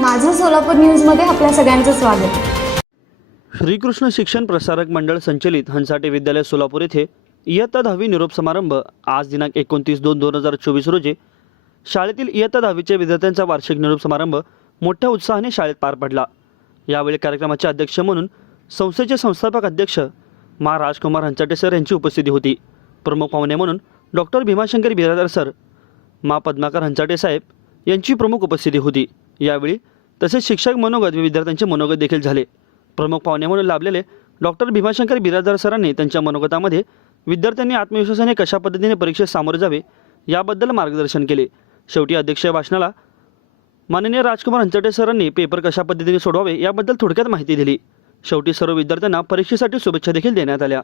माझं सोलापूर न्यूजमध्ये आपल्या सगळ्यांचं स्वागत. श्रीकृष्ण शिक्षण प्रसारक मंडळ संचलित हंसाटे विद्यालय सोलापूर येथे इयत्ता दहावी निरोप समारंभ आज दिनांक एकोणतीस दोन दोन हजार चोवीस रोजी. शाळेतील इयत्ता दहावीच्या विद्यार्थ्यांचा वार्षिक निरोप समारंभ मोठ्या उत्साहाने शाळेत पार पडला. यावेळी कार्यक्रमाचे अध्यक्ष म्हणून संस्थेचे संस्थापक अध्यक्ष मा. राजकुमार हंचाटे सर यांची उपस्थिती होती. प्रमुख पाहुणे म्हणून डॉक्टर भीमाशंकर बिरादर सर मा. पद्माकर हंचाटे साहेब यांची प्रमुख उपस्थिती होती. यावेळी तसेच शिक्षक मनोगत व विद्यार्थ्यांचे मनोगत देखील झाले. प्रमुख पाहुणे म्हणून लाभलेले डॉक्टर भीमाशंकर बिराजदार सरांनी त्यांच्या मनोगतामध्ये विद्यार्थ्यांनी आत्मविश्वासाने कशा पद्धतीने परीक्षेत सामोरे जावे याबद्दल मार्गदर्शन केले. शेवटी अध्यक्ष भाषणाला माननीय राजकुमार हंचटे सरांनी पेपर कशा पद्धतीने सोडवावे याबद्दल थोडक्यात माहिती दिली. शेवटी सर्व विद्यार्थ्यांना परीक्षेसाठी शुभेच्छा देखील देण्यात आल्या.